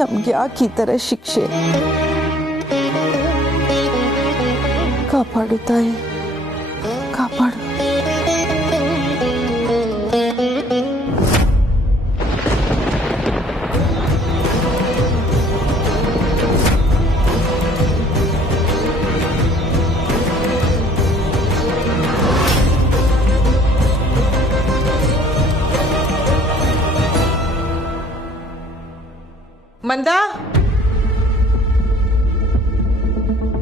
ನಮ್ಗೆ ಯಾಕೆ ಈ ಥರ ಶಿಕ್ಷೆ? ಕಾಪಾಡು ತಾಯಿ, ಕಾಪಾಡು. ಮಂದ,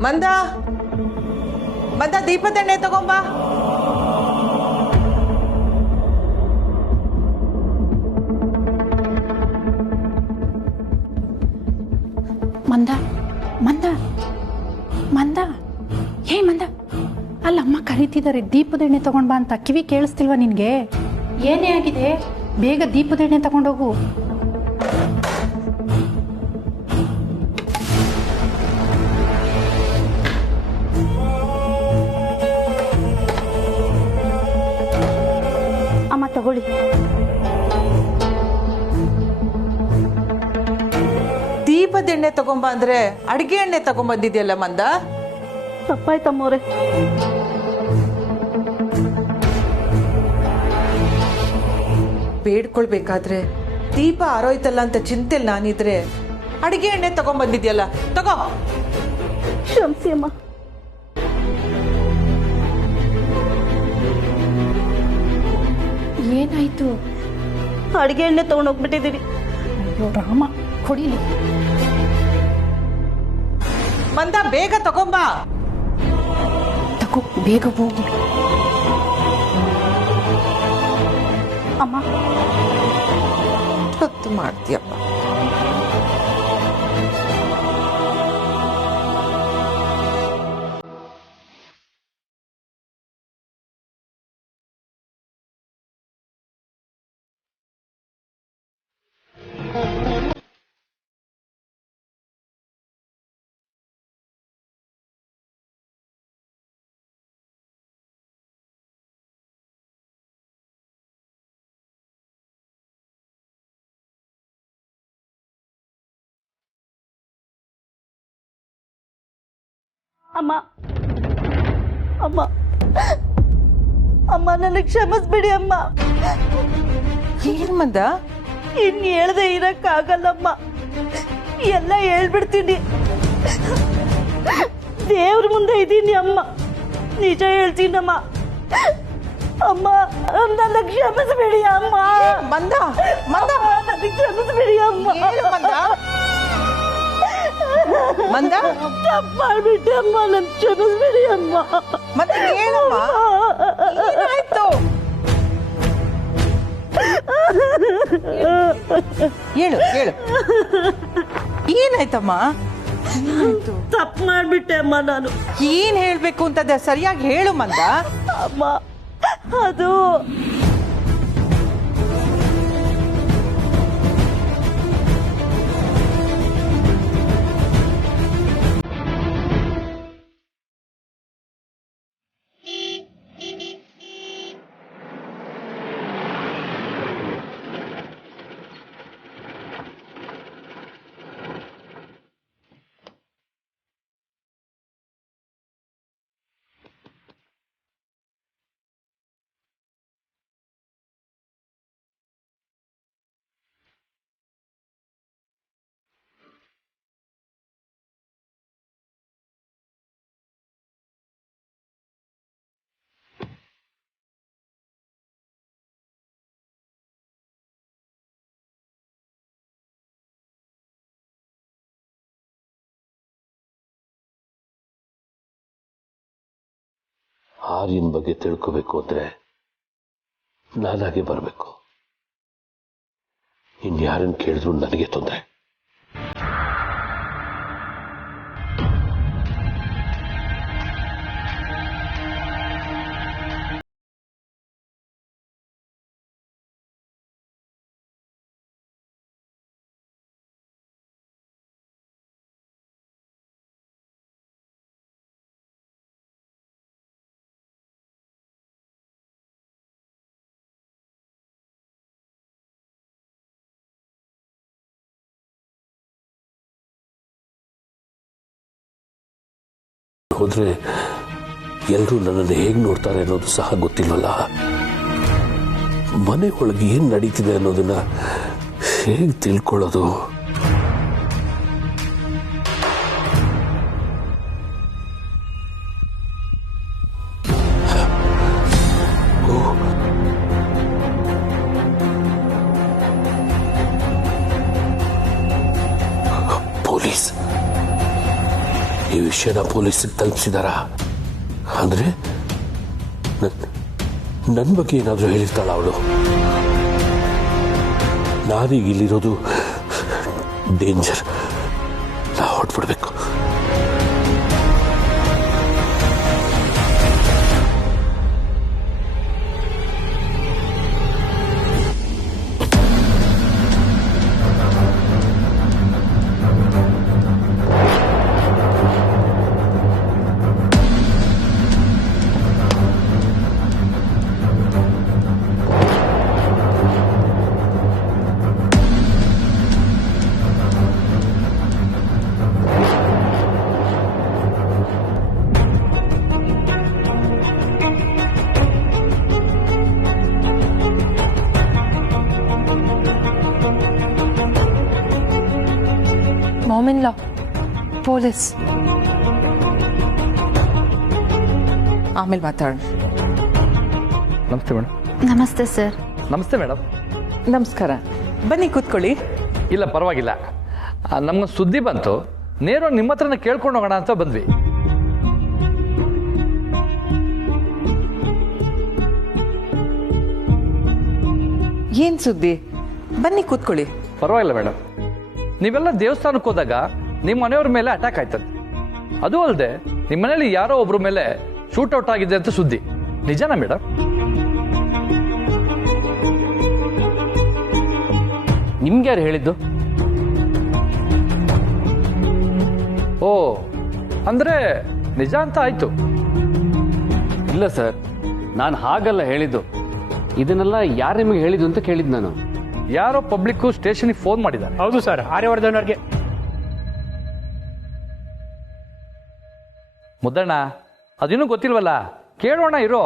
ಮಂದ, ಮಂದ, ದೀಪದೆಣ್ಣೆ ತಗೊಂಬಾ. ಮಂದ, ಮಂದ, ಮಂದ, ಹೇ ಮಂದ, ಅಲ್ಲಮ್ಮ ಕರೀತಿದ್ದಾರೆ, ದೀಪದೆಣ್ಣೆ ತಗೊಂಡ್ ಬಾ ಅಂತ. ಕಿವಿ ಕೇಳಿಸ್ತಿಲ್ವಾ ನಿನ್ಗೆ? ಏನೇ ಆಗಿದೆ? ಬೇಗ ದೀಪದೆಣ್ಣೆ ತಗೊಂಡೋಗು. ಅಮ್ಮ ತಗೊಳ್ಳಿ. ದೀಪದೆಣ್ಣೆ ತಗೊಂಬ ಅಂದ್ರೆ ಅಡಿಗೆ ಎಣ್ಣೆ ತಗೊಂಬಂದಿದ್ಯಲ್ಲ ಮಂದ. ತಪ್ಪಾಯ್ತಮ್ಮವ್ರೆ. ಬೇಡ್ಕೊಳ್ಬೇಕಾದ್ರೆ ದೀಪ ಆರೋಯ್ತಲ್ಲ ಅಂತ ಚಿಂತೆಲ್ ನಾನಿದ್ರೆ ಅಡಿಗೆ ಎಣ್ಣೆ ತಗೊಂಬಂದಿದ್ಯಲ್ಲ, ತಗೋ. ಕ್ಷಮಿಸಿ ಅಮ್ಮ. ಏನಾಯ್ತು? ಅಡಿಗೆ ಎಣ್ಣೆ ತಗೊಂಡೋಗ್ಬಿಟ್ಟಿದ್ದೀರಿ. ಅಯ್ಯೋ ರಾಮ, ಕೊಡಿಲಿ. ಮಂದ, ಬೇಗ ತಗೊಂಬಾ. ತಗೋ, ಬೇಗ ಹೋಗು. ಅಮ್ಮ, ಹೊತ್ತು ಮಾಡ್ತೀಯಪ್ಪ. ಅಮ್ಮ, ಅಮ್ಮ, ಅಮ್ಮ, ನನಗೆ ಕ್ಷಮಿಸ್ಬಿಡಿ ಅಮ್ಮ. ಏನ್ ಮಂದ? ಇನ್ನು ಹೇಳ್ದೆ ಇರಕ್ಕಾಗಲ್ಲಮ್ಮ. ಎಲ್ಲ ಹೇಳ್ಬಿಡ್ತೀನಿ. ದೇವ್ರ ಮುಂದೆ ಇದ್ದೀನಿ ಅಮ್ಮ. ನಿಜ ಹೇಳ್ತೀನಮ್ಮ. ಅಮ್ಮ, ನನ್ನ ಕ್ಷಮಿಸ್ಬಿಡಿ ಅಮ್ಮ. ಮಂದ, ಮಂದ, ನನಗೆ ಕ್ಷಮಿಸ್ಬಿಡಿ ಅಮ್ಮ. ಮಂದ, ಮಂದ, ತಪ್ಪು ಮಾಡ್ಬಿಟ್ಟೆ ಅಮ್ಮ. ನನ್ ಕ್ಷಮಿಸ್ಬಿಡಿ ಅಮ್ಮ. ಮತ್ತೆ ಹೇಳಮ್ಮ, ಏನಾಯ್ತು? ಹೇಳು, ಹೇಳು, ಏನಾಯ್ತಮ್ಮ? ತಪ್ಪು ಮಾಡ್ಬಿಟ್ಟೆ ಅಮ್ಮ ನಾನು. ಏನ್ ಹೇಳ್ಬೇಕು ಅಂತದ ಸರಿಯಾಗಿ ಹೇಳು ಮಂದ. ಅಮ್ಮ, ಅದು ಆರ್ಯನ್ ಬಗ್ಗೆ ತಿಳ್ಕೋಬೇಕು ಅಂದ್ರೆ ನಾನಾಗೆ ಬರಬೇಕು. ಇನ್ಯಾರನ್ನು ಕೇಳಿದ್ರು ನನಗೆ ತೊಂದರೆ. ಹೋದರೆ ಎಲ್ಲರೂ ನನ್ನನ್ನು ಹೇಗೆ ನೋಡ್ತಾರೆ ಅನ್ನೋದು ಸಹ ಗೊತ್ತಿಲ್ವಲ್ಲ. ಮನೆ ಒಳಗೆ ಏನು ನಡೀತಿದೆ ಅನ್ನೋದನ್ನ ಹೇಗೆ ತಿಳ್ಕೊಳ್ಳೋದು? ಪೊಲೀಸ್ ಈ ವಿಷಯನ ಪೊಲೀಸಿಗೆ ತಲುಪಿಸಿದಾರಾ? ಅಂದ್ರೆ ನನ್ನ ಬಗ್ಗೆ ಏನಾದರೂ ಹೇಳಿರ್ತಾಳ ಅವಳು? ನಾನೀಗ ಇಲ್ಲಿರೋದು ಡೇಂಜರ್. ನಾ ಹೊರಟ್ಬಿಡ್ಬೇಕು. ಮಾಮಿನ್ ಲಾ ಪೊಲೀಸ್. ಆಮೇಲೆ ಮಾತಾಡೋಣ. ನಮಸ್ತೆ ಮೇಡಮ್. ನಮಸ್ತೆ ಸರ್. ನಮಸ್ತೆ ಮೇಡಮ್. ನಮಸ್ಕಾರ. ಬನ್ನಿ ಕೂತ್ಕೊಳ್ಳಿ. ಇಲ್ಲ ಪರವಾಗಿಲ್ಲ, ನಮ್ಗೆ ಸುದ್ದಿ ಬಂತು, ನೇರವಾಗಿ ನಿಮ್ಮ ಹತ್ರನ ಕೇಳ್ಕೊಂಡು ಹೋಗೋಣ ಅಂತ ಬಂದ್ವಿ. ಏನ್ ಸುದ್ದಿ? ಬನ್ನಿ ಕೂತ್ಕೊಳ್ಳಿ. ಪರವಾಗಿಲ್ಲ ಮೇಡಮ್. ನೀವೆಲ್ಲ ದೇವಸ್ಥಾನಕ್ಕೆ ಹೋದಾಗ ನಿಮ್ಮ ಮನೆಯವ್ರ ಮೇಲೆ ಅಟ್ಯಾಕ್ ಆಯ್ತದೆ. ಅದು ಅಲ್ಲದೆ ನಿಮ್ಮ ಮನೇಲಿ ಯಾರೋ ಒಬ್ರ ಮೇಲೆ ಶೂಟ್ಔಟ್ ಆಗಿದೆ ಅಂತ ಸುದ್ದಿ, ನಿಜನಾ ಮೇಡಮ್? ನಿಮ್ಗೆ ಯಾರು ಹೇಳಿದ್ದು? ಓ, ಅಂದ್ರೆ ನಿಜ ಅಂತ ಆಯ್ತು. ಇಲ್ಲ ಸರ್, ನಾನು ಹಾಗಲ್ಲ ಹೇಳಿದ್ದು. ಇದನ್ನೆಲ್ಲ ಯಾರು ನಿಮಗೆ ಹೇಳಿದ್ದು ಅಂತ ಕೇಳಿದ್ದು ನಾನು. ಯಾರೋ ಪಬ್ಲಿಕ್ ಸ್ಟೇಷನ್ಗೆ ಫೋನ್ ಮಾಡಿದ್ದಾರೆ. ಹೌದು ಸರ್, ಆರ್ಯವರ್ಧನ್ ಅವ್ರಿಗೆ. ಮುದ್ದಣ್ಣ, ಅದಿನ್ನೂ ಗೊತ್ತಿಲ್ವಲ್ಲ, ಕೇಳೋಣ ಇರೋ.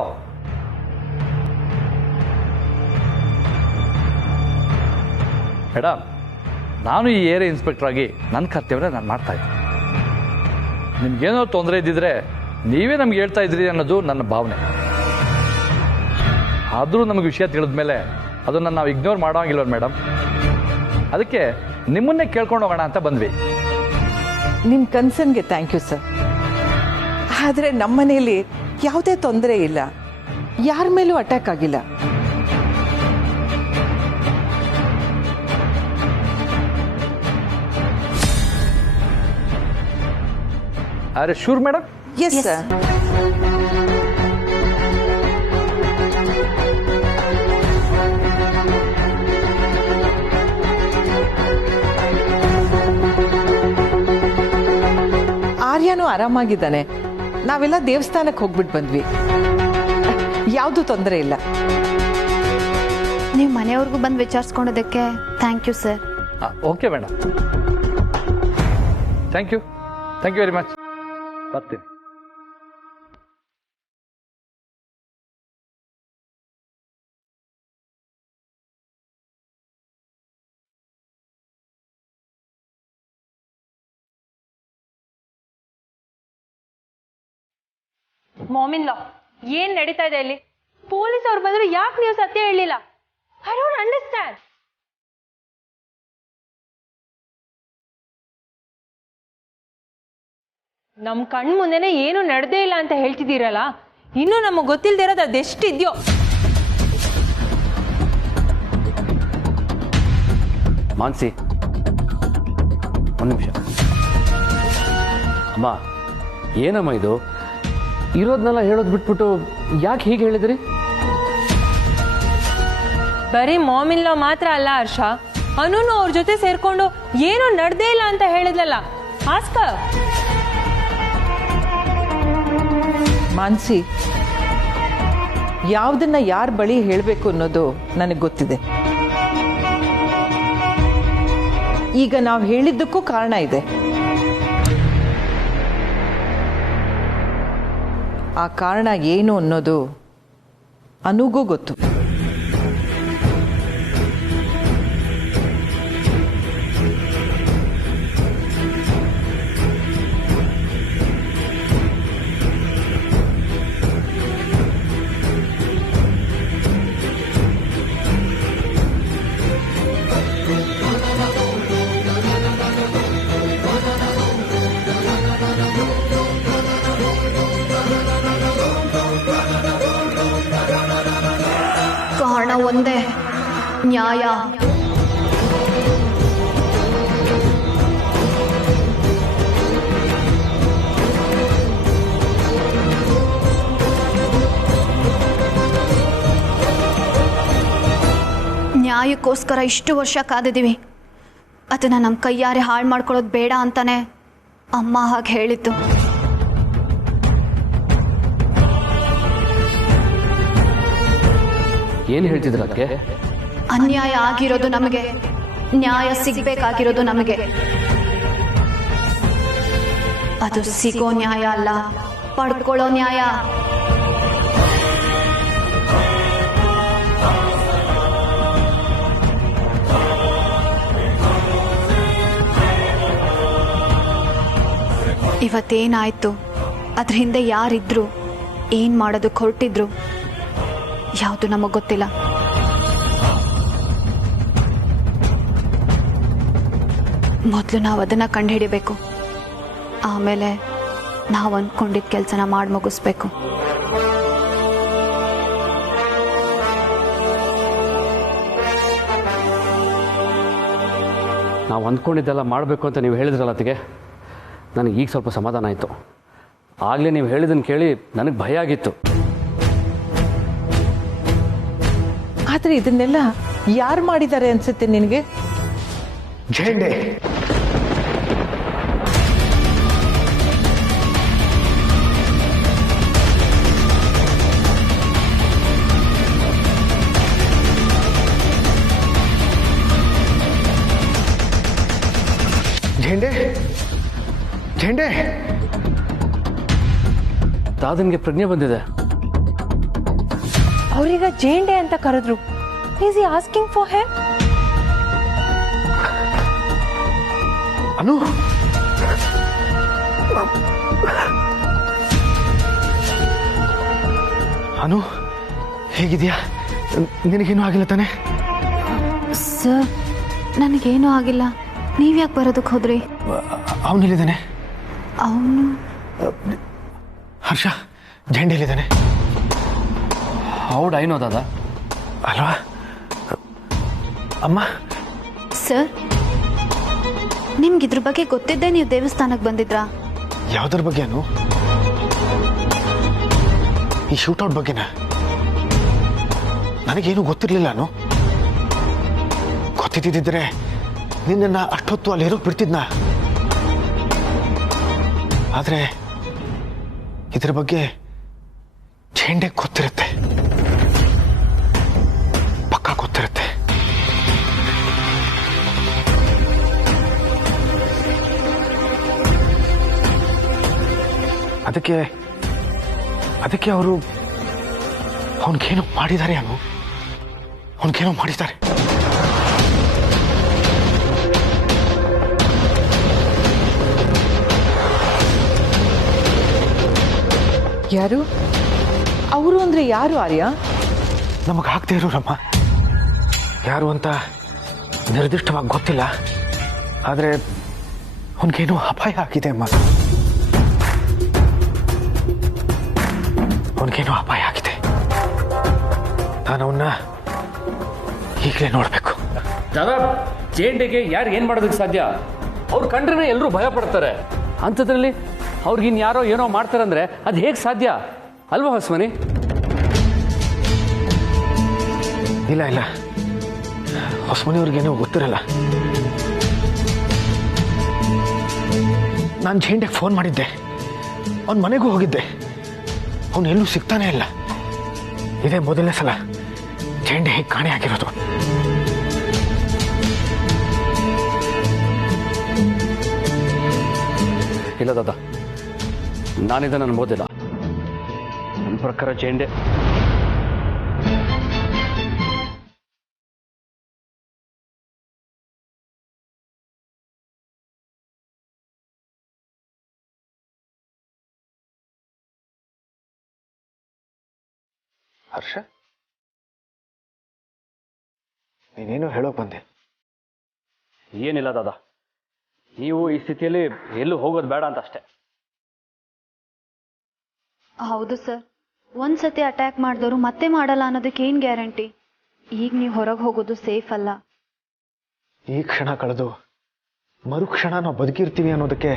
ಮೇಡಮ್, ನಾನು ಈ ಏರಿಯಾ ಇನ್ಸ್ಪೆಕ್ಟರ್ ಆಗಿ ನನ್ನ ಕರ್ತವ್ಯ ನಾನು ಮಾಡ್ತಾ ಇದ್ದೀನಿ. ನಿಮ್ಗೇನೋ ತೊಂದರೆ ಇದ್ದಿದ್ರೆ ನೀವೇ ನಮ್ಗೆ ಹೇಳ್ತಾ ಇದ್ರಿ ಅನ್ನೋದು ನನ್ನ ಭಾವನೆ. ಆದರೂ ನಮಗೆ ವಿಷಯ ತಿಳಿದ್ಮೇಲೆ ಅದನ್ನು ನಾವು ಇಗ್ನೋರ್ ಮಾಡೋಂಗಿಲ್ವ ಮೇಡಮ್? ಅದಕ್ಕೆ ನಿಮ್ಮನ್ನೇ ಕೇಳ್ಕೊಂಡು ಹೋಗೋಣ ಅಂತ ಬಂದ್ವಿ. ನಿಮ್ಮ ಕನ್ಸರ್ನ್ಗೆ ಥ್ಯಾಂಕ್ ಯು ಸರ್. ಆದರೆ ನಮ್ಮನೇಲಿ ಯಾವುದೇ ತೊಂದರೆ ಇಲ್ಲ, ಯಾರ ಮೇಲೂ ಅಟ್ಯಾಕ್ ಆಗಿಲ್ಲ. Are sure madam? Yes sir. ಆರ್ಯನೂ ಆರಾಮಾಗಿದ್ದಾನೆ. ನಾವೆಲ್ಲ ದೇವಸ್ಥಾನಕ್ಕೆ ಹೋಗ್ಬಿಟ್ಟು ಬಂದ್ವಿ. ಯಾವುದು ತೊಂದರೆ ಇಲ್ಲ. ನೀವು ಮನೆಯವ್ರಿಗೂ ಬಂದು ವಿಚಾರಿಸ್ಕೊಳೋದಕ್ಕೆ thank you sir. Okay madam, thank you very much. ಬರ್ತೀನಿ. ಮಾಮಿನ್ ಲಾ, ಏನ್ ನಡೀತಾ ಇದೆ ಇಲ್ಲಿ? ಪೊಲೀಸ್ ಅವ್ರು ಬಂದ್ರು ಯಾಕೆ ನೀವು ಸತ್ಯ ಹೇಳಿಲ್ಲ? I don't understand. ನಮ್ ಕಣ್ ಮುಂದೆನೆ ಏನು ನಡೆದೇ ಇಲ್ಲ ಅಂತ ಹೇಳ್ತಿದ್ದೀರಲ್ಲ, ಇನ್ನು ನಮಗ್ ಗೊತ್ತಿಲ್ದೇ ಇರೋದು ಅದೆಷ್ಟಿದ್ಯೋ. ಮಾನ್ಸಿ, ಒಂದು ನಿಮಿಷ. ಅಮ್ಮ, ಏನಮ್ಮ ಇದು? ಇರೋದನ್ನೆಲ್ಲ ಹೇಳೋದು ಬಿಟ್ಬಿಟ್ಟು ಯಾಕೆ ಹೀಗೆ ಹೇಳಿದ್ರಿ? ಬರೀ ಮಾಮಿನ್ ಲಾ ಮಾತ್ರ ಅಲ್ಲ ಹರ್ಷ, ಅನೂನು ಅವ್ರ ಜೊತೆ ಸೇರ್ಕೊಂಡು ಏನು ನಡೆದೇ ಇಲ್ಲ ಅಂತ ಹೇಳಿದ್ಲಲ್ಲ. ಆಸ್ಕ ಮಾನ್ಸಿ, ಯಾವುದನ್ನ ಯಾರ ಬಳಿ ಹೇಳಬೇಕು ಅನ್ನೋದು ನನಗೆ ಗೊತ್ತಿದೆ. ಈಗ ನಾವು ಹೇಳಿದ್ದಕ್ಕೂ ಕಾರಣ ಇದೆ. ಆ ಕಾರಣ ಏನು ಅನ್ನೋದು ಅನುಗೂ ಗೊತ್ತು. ಕಾರಣ ಒಂದೇ, ನ್ಯಾಯ. ನ್ಯಾಯಕ್ಕೋಸ್ಕರ ಇಷ್ಟು ವರ್ಷ ಕಾದಿದ್ದೀವಿ. ಅದನ್ನ ನಮ್ಮ ಕೈಯಾರೆ ಹಾಳು ಮಾಡ್ಕೊಳ್ಳೋದು ಬೇಡ ಅಂತಾನೆ ಅಮ್ಮ ಹಾಗೆ ಹೇಳಿದ್ದು. ಏನು ಹೇಳ್ತಿದ್ರ ಅದಕ್ಕೆ? ಅನ್ಯಾಯ ಆಗಿರೋದು ನಮಗೆ, ನ್ಯಾಯ ಸಿಗ್ಬೇಕಾಗಿರೋದು ನಮಗೆ. ಅದು ಸಿಗೋ ನ್ಯಾಯ ಅಲ್ಲ, ಪಡ್ಕೊಳ್ಳೋ ನ್ಯಾಯ. ಇವತ್ತೇನಾಯ್ತು, ಅದ್ರ ಹಿಂದೆ ಯಾರಿದ್ರು, ಏನ್ ಮಾಡೋದಕ್ಕೆ ಹೊರಟಿದ್ರು, ಯಾವುದು ನಮಗೆ ಗೊತ್ತಿಲ್ಲ. ಮೊದಲು ನಾವು ಅದನ್ನ ಕಂಡುಹಿಡಿಬೇಕು. ಆಮೇಲೆ ನಾವು ಅಂದ್ಕೊಂಡಿದ್ದ ಕೆಲಸನ ಮಾಡಿ ಮುಗಿಸ್ಬೇಕು. ನಾವು ಅಂದ್ಕೊಂಡಿದ್ದೆಲ್ಲ ಮಾಡಬೇಕು ಅಂತ ನೀವು ಹೇಳಿದ್ರಲ್ಲ ಅದಕ್ಕೆ, ನನಗೆ ಈಗ ಸ್ವಲ್ಪ ಸಮಾಧಾನ ಆಯಿತು. ಆಗಲೇ ನೀವು ಹೇಳಿದ್ದನ್ನು ಕೇಳಿ ನನಗೆ ಭಯ ಆಗಿತ್ತು. ಆದರೆ ಇದನ್ನೆಲ್ಲ ಯಾರು ಮಾಡಿದ್ದಾರೆ ಅನ್ಸುತ್ತೆ ನಿನಗೆ? ಝೇಂಡೆ ಝೇಂಡೆ ಝೇಂಡೆ ದಾದನ್ಗೆ ಪ್ರಜ್ಞೆ ಬಂದಿದೆ. ಅವ್ರೀಗ ಜೇಂಡೆ ಅಂತ ಕರೆದ್ರು. Is he asking for help? Anu, Anu ಹೇಗಿದ್ಯಾ? ನಿನಗೇನು ಆಗಿಲ್ಲ ತಾನೆ? ಸರ್, ನನಗೇನೂ ಆಗಿಲ್ಲ. ನೀವ್ಯಾಕೆ ಬರೋದಕ್ಕೆ ಹೋದ್ರಿ? ಅವನಿಲ್ಲಿದ್ದಾನೆ. ಅವನು ಹರ್ಷ ಝೇಂಡೆಯಲ್ಲಿದ್ದಾನೆ. ಹೌದು, ಐನೋ ದಾದಾ. ಅಲ್ವಾ ಅಮ್ಮ? ಸರ್, ನಿಮ್ಗಿದ್ರ ಬಗ್ಗೆ ಗೊತ್ತಿದ್ದೆ ನೀವು ದೇವಸ್ಥಾನಕ್ಕೆ ಬಂದಿದ್ರಾ? ಯಾವುದ್ರ ಬಗ್ಗೆನು? ಈ ಶೂಟೌಟ್ ಬಗ್ಗೆನ? ನನಗೇನು ಗೊತ್ತಿರ್ಲಿಲ್ಲ. ಗೊತ್ತಿದ್ದಿದ್ರೆ ನಿನ್ನ ಅಷ್ಟೊತ್ತು ಅಲ್ಲಿ ಇರೋಕ್ ಬಿಡ್ತಿದ್ನ. ಆದ್ರೆ ಇದ್ರ ಬಗ್ಗೆ ಝೇಂಡೆ ಗೊತ್ತಿರುತ್ತೆ, ಪಕ್ಕಾ ಗೊತ್ತಿರುತ್ತೆ. ಅದಕ್ಕೆ ಅವರು ಅವನಿಗೇನೋ ಮಾಡಿದ್ದಾರೆ. ಅವನಿಗೇನೋ ಮಾಡಿದ್ದಾರೆ. ಯಾರು ಅವರು? ಅಂದ್ರೆ ಯಾರು ಆರ್ಯ? ನಮಗೆ ಆಗ್ತಾ ಇರೋರಮ್ಮ. ಯಾರು ಅಂತ ನಿರ್ದಿಷ್ಟವಾಗಿ ಗೊತ್ತಿಲ್ಲ, ಆದರೆ ಅವನಿಗೇನೋ ಅಪಾಯ ಆಗಿದೆ ಅಮ್ಮ. ಅವನಿಗೇನೋ ಅಪಾಯ ಆಗಿದೆ. ನಾನು ಅವನ್ನ ಈಗಲೇ ನೋಡಬೇಕು. ದಾದಾ, ಜೇಂಡೆಗೆ ಯಾರು ಏನು ಮಾಡೋದಕ್ಕೆ ಸಾಧ್ಯ? ಅವ್ರು ಕಂಡ್ರೆ ಎಲ್ಲರೂ ಭಯ ಪಡ್ತಾರೆ. ಅಂಥದ್ರಲ್ಲಿ ಅವ್ರಿಗಿನ್ ಯಾರೋ ಏನೋ ಮಾಡ್ತಾರಂದ್ರೆ ಅದು ಹೇಗೆ ಸಾಧ್ಯ ಅಲ್ವಾ ಹೊಸ್ಮನಿ? ಇಲ್ಲ, ಹೊಸ್ಮನಿಯವ್ರಿಗೇನೋ ಗೊತ್ತಿರಲ್ಲ. ನಾನು ಝೇಂಡೆಗೆ ಫೋನ್ ಮಾಡಿದ್ದೆ, ಅವನ ಮನೆಗೂ ಹೋಗಿದ್ದೆ. ಅವನು ಎಲ್ಲೂ ಸಿಗ್ತಾನೆ ಇಲ್ಲ. ಇದೇ ಮೊದಲನೇ ಸಲ ಝೇಂಡೆ ಹೇಗೆ ಕಾಣೆ ಆಗಿರೋದು. ಇಲ್ಲ ದಾದಾ, ನಾನಿದನ್ನು ಓದಿಲ್ಲ. ನನ್ನ ಪ್ರಕಾರ ಜೇಂಡೆ ಹರ್ಷ, ನೀನೇನು ಹೇಳೋಕ್ ಬಂದೆ? ಏನಿಲ್ಲ ದಾದಾ, ನೀವು ಈ ಸ್ಥಿತಿಯಲ್ಲಿ ಎಲ್ಲೂ ಹೋಗೋದು ಬೇಡ ಅಂತ ಅಷ್ಟೇ. ಹೌದು ಸರ್, ಒಂದ್ಸತಿ ಅಟ್ಯಾಕ್ ಮಾಡಿದವರು ಮತ್ತೆ ಮಾಡಲ್ಲ ಅನ್ನೋದಕ್ಕೆ ಏನು ಗ್ಯಾರಂಟಿ? ಈಗ ನೀವು ಹೊರಗೆ ಹೋಗೋದು ಸೇಫ್ ಅಲ್ಲ. ಈ ಕ್ಷಣ ಕಳೆದು ಮರುಕ್ಷಣ ನಾವು ಬದುಕಿರ್ತೀವಿ ಅನ್ನೋದಕ್ಕೆ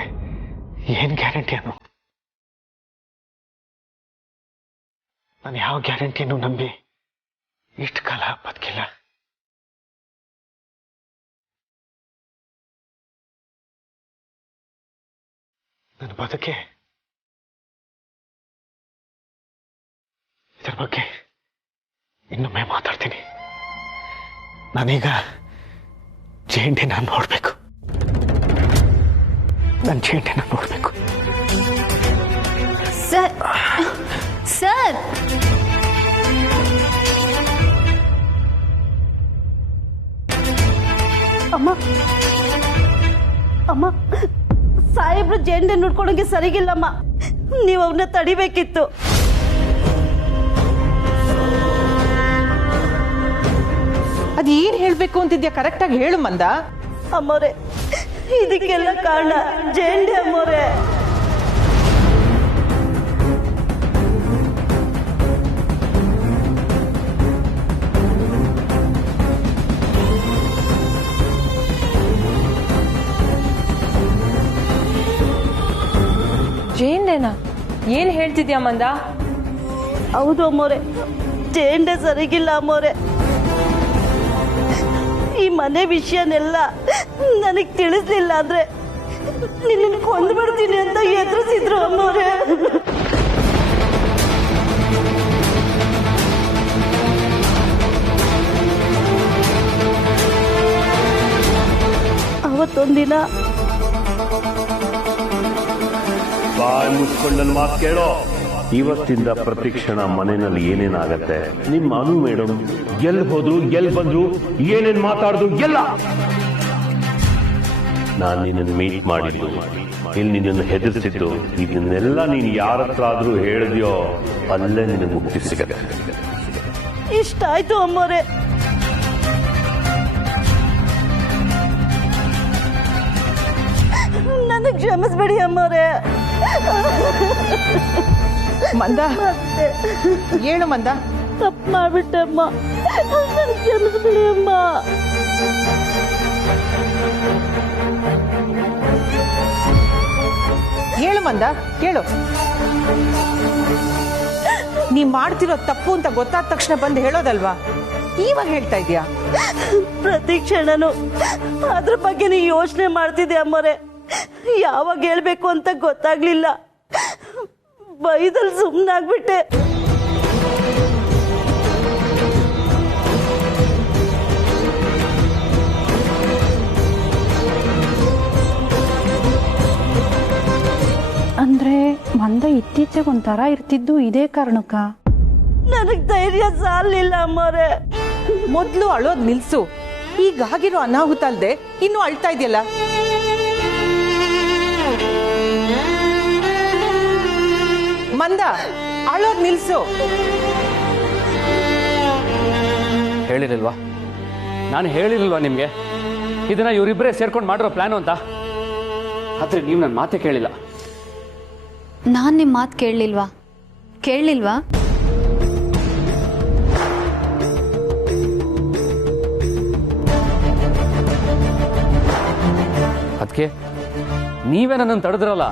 ಏನು ಗ್ಯಾರಂಟಿ ಅನ್ನೋ? ನಾನು ಯಾವ ಗ್ಯಾರಂಟಿಯನ್ನು ನಂಬಿ ಇಷ್ಟು ಕಾಲ ಬದುಕಿಲ್ಲ. ನನ್ನ ಬದುಕೆ ಇದರ ಬಗ್ಗೆ ಇನ್ನೊಮ್ಮೆ ಮಾತಾಡ್ತೀನಿ. ನಾನೀಗ ಜೇಂಡಿನ ನೋಡ್ಬೇಕು. ನನ್ನ ಜೇಂಡಿನ ನೋಡ್ಬೇಕು. ಸರ್ ಸರ್ ಅಮ್ಮ ಅಮ್ಮ, ಸಾಹೇಬ್ರು ಜೇಂಡೆ ನೋಡ್ಕೊಳಂಗೆ ಸರಿಗಿಲ್ಲಮ್ಮ. ನೀವು ಅವ್ರನ್ನ ತಡಿಬೇಕಿತ್ತು. ಅದು ಏನ್ ಹೇಳ್ಬೇಕು ಅಂತಿದ್ಯಾ? ಕರೆಕ್ಟಾಗಿ ಹೇಳು ಮಂದ. ಅಮ್ಮೋರೆ, ಇದಕ್ಕೆಲ್ಲ ಕಾರಣ ಜೇಂಡೆ ಅಮ್ಮೋರೆ. ಜೇಂಡೆನಾ? ಏನ್ ಹೇಳ್ತಿದ್ಯಾ ಮಂದ? ಹೌದು ಅಮ್ಮೋರೆ, ಜೇಂಡೆ ಸರಿಗಿಲ್ಲ ಅಮ್ಮೋರೆ. ಈ ಮನೆ ವಿಷಯನೆಲ್ಲ ನನಗೆ ತಿಳಿಸ್ಲಿಲ್ಲ ಅಂದ್ರೆ ನಿನ್ನ ಕೊಂದ್ಬಿಡ್ತೀನಿ ಅಂತ ಎದುರಿಸಿದ್ರು ಅಮ್ಮೋರೆ. ಅವತ್ತೊಂದಿನ ಬಾಯ್ ಮುಚ್ಕೊಂಡು ನನ್ನ ಮಾತು ಕೇಳೋ. ಇವತ್ತಿಂದ ಪ್ರತಿಕ್ಷಣ ಮನೆಯಲ್ಲಿ ಏನೇನಾಗತ್ತೆ, ನಿಮ್ಮ ಅನು ಮೇಡಮ್ ಎಲ್ಲಿ ಹೋದ್ರು, ಎಲ್ಲಿ ಬಂದ್ರು, ಏನೇನ್ ಮಾತಾಡಿದ್ರು ಎಲ್ಲ ನಾನು ನಿನ್ನನ್ನು ಮೀಟ್ ಮಾಡಿದ್ದು, ಇಲ್ಲಿ ನಿನ್ನನ್ನು ಹೆದರ್ಸಿದ್ದು, ಇದನ್ನೆಲ್ಲ ನೀನು ಯಾರ ಹತ್ರ ಆದ್ರೂ ಹೇಳಿದ್ಯೋ ಅಲ್ಲೇ ನಿನಗೆ ಮುಕ್ತಿ ಸಿಗತ್ತೆ. ಇಷ್ಟ ಆಯ್ತು ಅಮ್ಮೋರೆ. ನನಗೆ ಕ್ಷಮಿಸ್ಬಿಡಿ ಅಮ್ಮೋರೆ. ಮಂದ, ಹೇಳು ಮಂದ. ತಪ್ಪು ಮಾಡ್ಬಿಟ್ಟೆ ಅಮ್ಮ, ನನಗೆ ಕ್ಷಮಿಸ್ಬಿಡಿ ಅಮ್ಮ. ಹೇಳು ಮಂದ, ಹೇಳು. ನೀ ಮಾಡ್ತಿರೋ ತಪ್ಪು ಅಂತ ಗೊತ್ತಾದ ತಕ್ಷಣ ಬಂದು ಹೇಳೋದಲ್ವಾ? ಇವಾಗ ಹೇಳ್ತಾ ಇದೀಯಾ? ಪ್ರತಿ ಕ್ಷಣನು ಅದ್ರ ಬಗ್ಗೆ ನೀ ಯೋಚನೆ ಮಾಡ್ತಿದ್ದೆ ಅಮ್ಮೋರೆ. ಯಾವಾಗ ಹೇಳ್ಬೇಕು ಅಂತ ಗೊತ್ತಾಗ್ಲಿಲ್ಲ, ಬೈದಲ್ಲಿ ಸುಮ್ಮನಾಗ್ಬಿಟ್ಟೆ. ಅಂದ್ರೆ ಮಂದ ಇತ್ತೀಚೆಗೆ ಒಂಥರ ಇರ್ತಿದ್ದು ಇದೇ ಕಾರಣಕ್ಕ? ನನಗ್ ಧೈರ್ಯ ಸಾಲಿಲ್ಲ ಅಮ್ಮೋರೆ. ಮೊದ್ಲು ಅಳೋದ್ ನಿಲ್ಸು. ಈಗಾಗಿರೋ ಅನಾಹುತ ಅಲ್ದೆ ಇನ್ನು ಅಳ್ತಾ ಇದೆಯಲ್ಲ. ಮಂದ, ಅಳೋದ್ ನಿಲ್ಸು. ಹೇಳಿರಲ್ವಾ? ನಾನು ಹೇಳಿರಲ್ವಾ ನಿಮಗೆ ಇದನ್ನ ಇವರಿಬ್ಬರೇ ಸೇರ್ಕೊಂಡು ಮಾಡಿರೋ ಪ್ಲಾನು ಅಂತ? ಆದ್ರೆ ನೀವು ನನ್ನ ಮಾತೇ ಕೇಳಿಲ್ಲ. ನಾನು ನಿಮ್ಮ ಮಾತು ಕೇಳಲಿಲ್ವಾ? ಅದಕ್ಕೆ ನೀವೇ ನನ್ನನ್ನು ತಡೆದ್ರಲ್ಲ.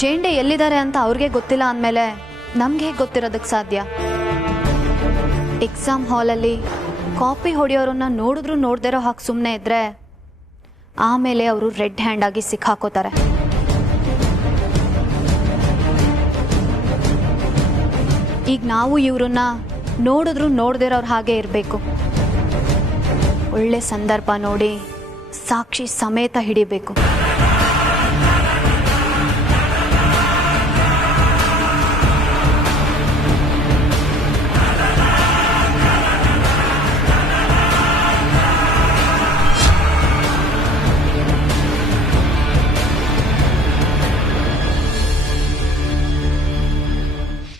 ಜೇಂಡೆ ಎಲ್ಲಿದ್ದಾರೆ ಅಂತ ಅವ್ರಿಗೆ ಗೊತ್ತಿಲ್ಲ ಅಂದಮೇಲೆ ನಮ್ಗೆ ಹೇಗೆ ಗೊತ್ತಿರೋದಕ್ಕೆ ಸಾಧ್ಯ? ಎಕ್ಸಾಮ್ ಹಾಲಲ್ಲಿ ಕಾಪಿ ಹೊಡೆಯೋರನ್ನ ನೋಡಿದ್ರು ನೋಡ್ದಿರೋ ಹಾಗೆ ಸುಮ್ಮನೆ ಇದ್ರೆ ಆಮೇಲೆ ಅವರು ರೆಡ್ ಹ್ಯಾಂಡ್ ಆಗಿ ಸಿಕ್ಕಾಕೋತಾರೆ. ಈಗ ನಾವು ಇವ್ರನ್ನ ನೋಡಿದ್ರು ನೋಡ್ದಿರೋರ್ ಹಾಗೆ ಇರಬೇಕು. ಒಳ್ಳೆ ಸಂದರ್ಭ ನೋಡಿ ಸಾಕ್ಷಿ ಸಮೇತ ಹಿಡಿಬೇಕು.